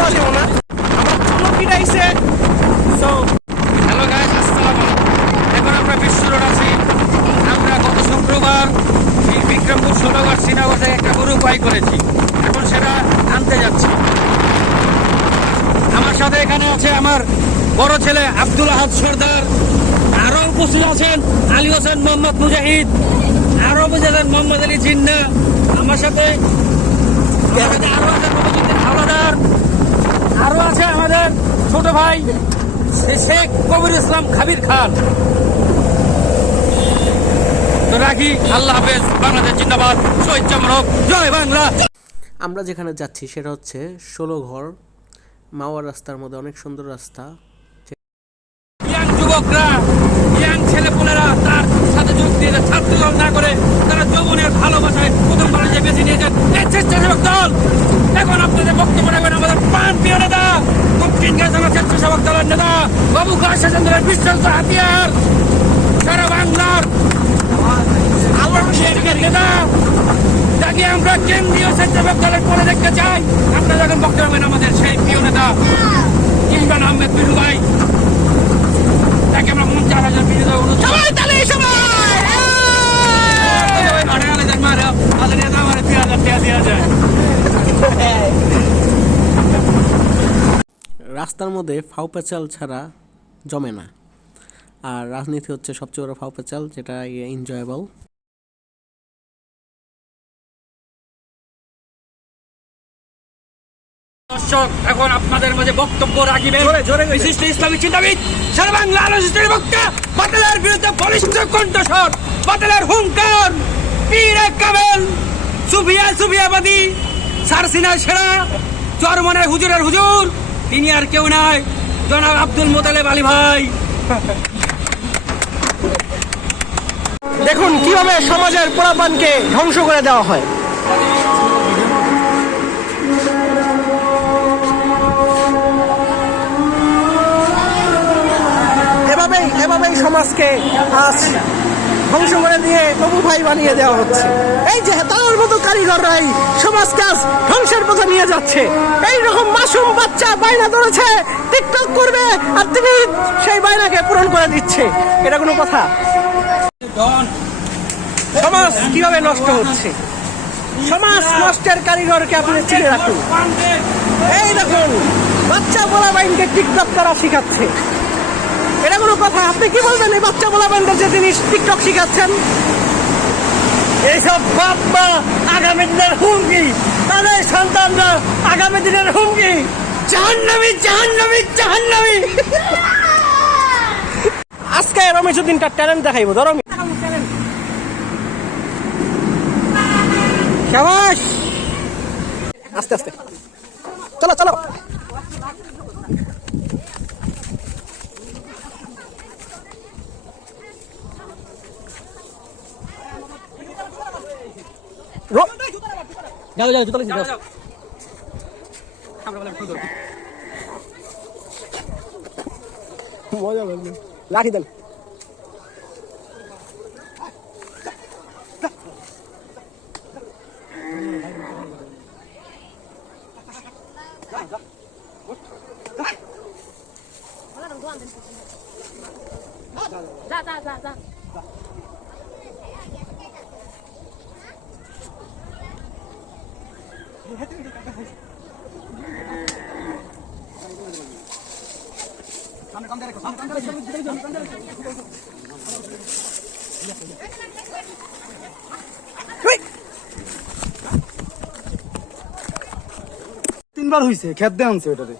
করা যাবো না। আমার চলক কিটাইছে। সো হ্যালো গাইস, আসসালামু আলাইকুম। এখন আমরা বিশ্ব রোড আছি। আমরা গত শুক্রবার বিক্রমপুর 16 শ্রীনগরে একটা গরু ক্রয় করেছি, এখন সেটা আনতে যাচ্ছি। আমার সাথে এখানে আছে আমার বড় ছেলে আব্দুল আহাদ সর্দার, আরো উপস্থিত আছেন আলী হোসেন মোহাম্মদ মুজাহিদ, আরো উপস্থিত আছেন মোহাম্মদ আলী জিন্না, আমার সাথে আরো আছেন মফিজুদ্দিন হাওলাদার, আরো আছে আমাদের ছোট ভাই শেখ কবির ইসলাম খাবির খান। তো রাখি, আল্লাহ হাফেজ, বাংলাদেশ জিন্দাবাদ, শহীদ জামান হোক, জয় বাংলা। আমরা যেখানে যাচ্ছি সেটা হচ্ছে 16 ঘর মাওয়া রাস্তার মধ্যে, অনেক সুন্দর রাস্তা। ইয়াং যুবকরা, ইয়াং ছেলেপুলেরা তার সাথে যোগ দিয়ে ছাত্রদল না করে তারা যৌবনের ভালোবাসায় প্রথম বাংলাদেশে বেছে নিয়েছেন এই স্বেচ্ছাসেবক দল। এখন আপনাদের বক্তব্য রাখবেন আমাদের প্রাণ প্রিয় নেতা, দক্ষিণ গাছামা স্বেচ্ছাসেবক দলের নেতা বাবু কাশেন্দ্রের বিশ্বস্ত হাতিয়ার, সারা বাংলার নেতা, যাকে আমরা কেন্দ্রীয় স্বেচ্ছাসেবক দলের পরে দেখতে চাই। আপনারা যখন বক্তব্য রাখবেন আমাদের সেই প্রিয় নেতা ইমরান আহমেদ বিরু ভাই, তাকে আমরা 49,000 বিরোধী অনুরোধ সবাই তাহলে রাস্তার মধ্যে ফাউ পেঁচাল ছাড়া জমে না, আর রাজনীতি হচ্ছে সবচেয়ে বড় ফাউ পেঁচাল, যেটা এনজয়েবল। দর্শক, এখন আপনাদের মাঝে বক্তব্য রাখিবেন বিশিষ্ট ইসলামী চিন্তাবিদ, সারা বাংলা আলোচিত বক্তা, বাতিলের বিরুদ্ধে বলিষ্ঠ কণ্ঠস্বর, বাতিলের হুঙ্কার, পীরে কামেল, সুফিয়াবাদী, সারসিনা সেরা, চরমনের হুজুরের হুজুর, তিনি আর কেউ নাই, জনাব আব্দুল মোতালেব আলী ভাই। দেখুন কিভাবে সমাজের পোলাপানকে ধ্বংস করে দেওয়া হয়। এভাবেই সমাজকে আজ ধ্বংস করে দিয়ে প্রভু ভাই বানিয়ে দেওয়া হচ্ছে। এই যে তার মতো কারিগররাই সমাজকে আজ ধ্বংসের পথে নিয়ে যাচ্ছে। এইরকম মাসুম বাচ্চা বায়না ধরেছে টিকটক করবে, আর তিনি সেই বায়নাকে পূরণ করে দিচ্ছে। এটা কোনো কথা? সমাজ কিভাবে নষ্ট হচ্ছে, সমাজ নষ্টের কারিগরকে আপনি চিনে রাখুন। এই দেখুন বাচ্চা বলা বাইনকে টিকটক করা শিখাচ্ছে, এটা কোনো কথা? আপনি কি বলবেন এই বাচ্চা বলা বাইনদের যে তিনি টিকটক শিখাচ্ছেন? এইসব বাপ মা আগামী দিনের হুমকি, তাদের সন্তানরা আগামী দিনের হুমকি। জাহান্নামী জাহান্নামী জাহান্নামী। আজকে রমেশুদ্দিনটা ট্যালেন্ট দেখাইবো। ধরো শাবাশ, আস্তে আস্তে চলো চলো। যাও যাও, জুতো লাগছে, যাও। মজা লাগবে, লাঠি দেন। যা তিনবার হয়েছে খেত দিয়ে আনছে ওটাতে।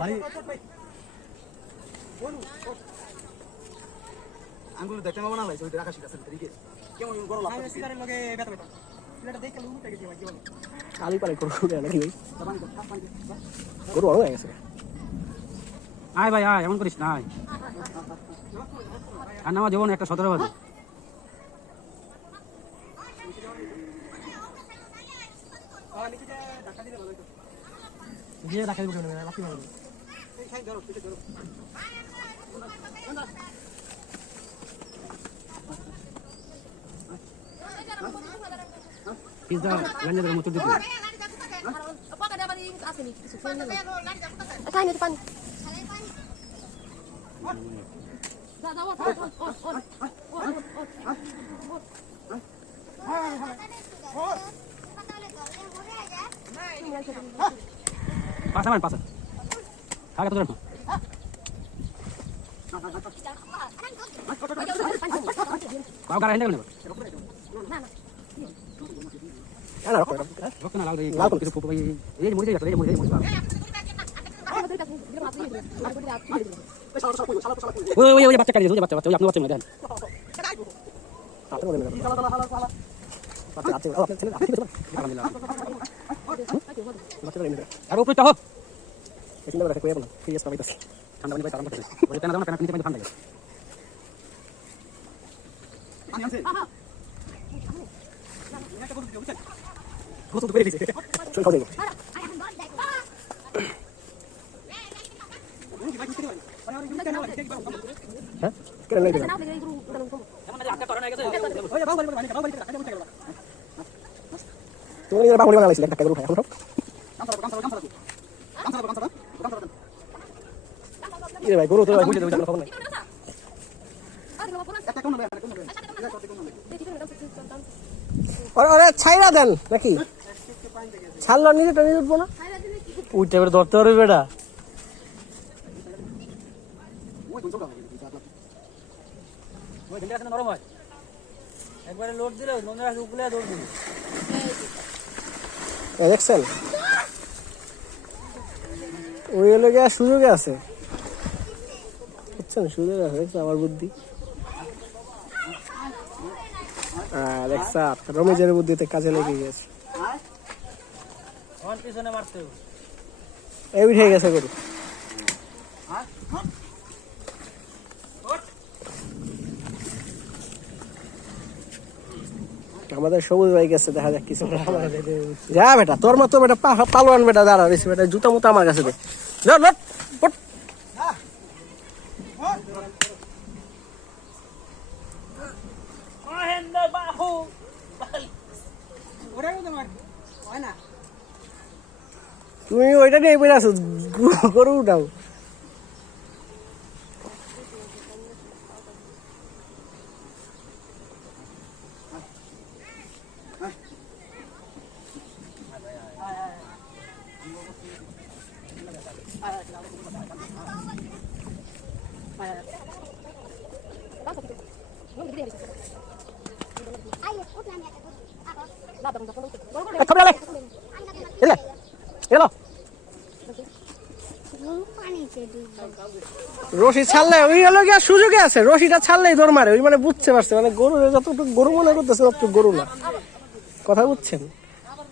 ভাই আঙ্গুল দেখতে পাবো না ভাই, ওই আকাশি গাছের ভিতরে কেমন গরম লাগছে। সিগারের লগে ব্যথা ব্যথা এটা দেখে লুটে গেছি ভাই, কি বলে আলি পালে করে শুনে নাকি ভাই গরু বড় হয়ে গেছে। আয় ভাই আয়, এমন করিস না, আয়। আর নামা জীবন একটা 17 বাজে। দিয়ে ধাক্কা দিবো না লাফি মারবো পিজা গাঞ্জাদের মতো দিতে Kain itu pan. pasaman pasar agak turun kau garah ini kan Ano rokok? rokok na lagu itu pupu ini murid ya murid woi baca kali itu baca yapno baca medan alhamdulillah aru upre taho Kita udah kue apa? Kita stop itu. ঠান্ডা পানি পাই তারাম করতেছে ওই তেনা দাও কেন কিনতে পাই ঠান্ডা লাগে আমি আনছি গোসল তো করে দিয়েছে চল খাও দেবো হ্যাঁ কেন নাই দেবো তুমি এর বাহুরি বানাইছিলে টাকা করে এখন ইরে ভাই গরু তো ভাই বুঝে দেব খবর নাই ওরে ছাইরা দেন নাকি ছাড়লো নিজে তো নিজে উঠবো না উঠতে করে ধরতে পারবে বেটা ওই ভিন্ডা নরম হয় একবারে লোড দিলে নোংরা উপলে দৌড় দিবে দেখছেন ওই লোকে সুযোগে আছে বুঝছেন সুযোগ আছে আমার বুদ্ধি দেখছা রমেজের বুদ্ধিতে কাজে লেগে গেছে পিছনে মারতে এই উঠে গেছে গরু আমাদের সবুজ ভাই গেছে দেখা যাক কিছু যা বেটা তোর মতো বেটা পালোয়ান বেটা দাঁড়া বেশি বেটা জুতা মতো আমার কাছে দে তুমি ওইটা নিয়ে বেড়ে আসো গরু উঠাও রশি ছাড়লে ওই হলো গিয়া সুযোগে আছে রশিটা ছাড়লেই দৌড় মারে ওই মানে বুঝতে পারছে মানে গরু যতটুকু গরু মনে করতেছে ততটুকু গরু না কথা বুঝছেন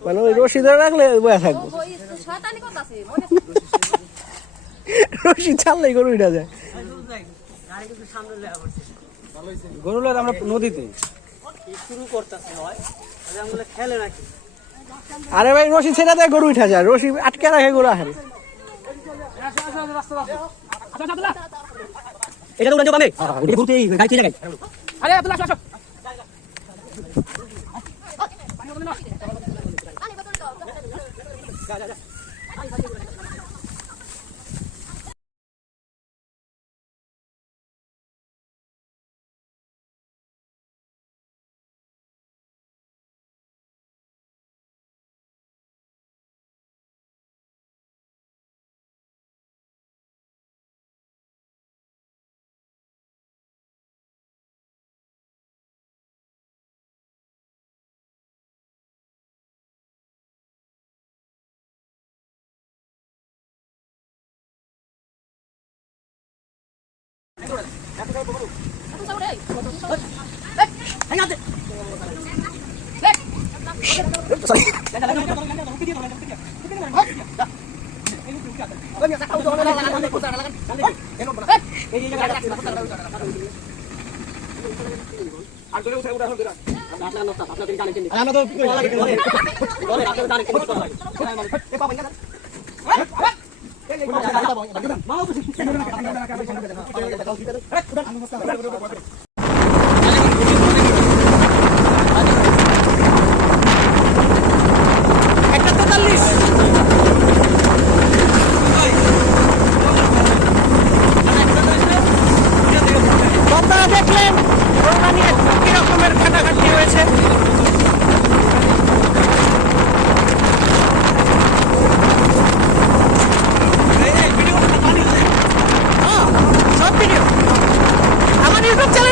মানে ওই রশি ধরে রাখলে বয়া থাকবো রশি ছাড়লেই গরু উঠা যায় গরু লাগে আমরা নদীতে শুরু করতেছে হয় খেলে নাকি আরে ভাই রশি ছেড়ে দেয় গরু উঠা যায় রশি আটকে রাখে গরু আসে এটা তো উড়ান যাবে এটা ঘুরতে গাড়ি কে জায়গায় আরে আব্দুল্লাহ আসো আর একটা 43। আপনারা দেখলেন করোনা নিয়ে কি রকমের ঘাটাঘাটি হয়েছে। সব ভিডিও আমার ইউটিউব চ্যানেল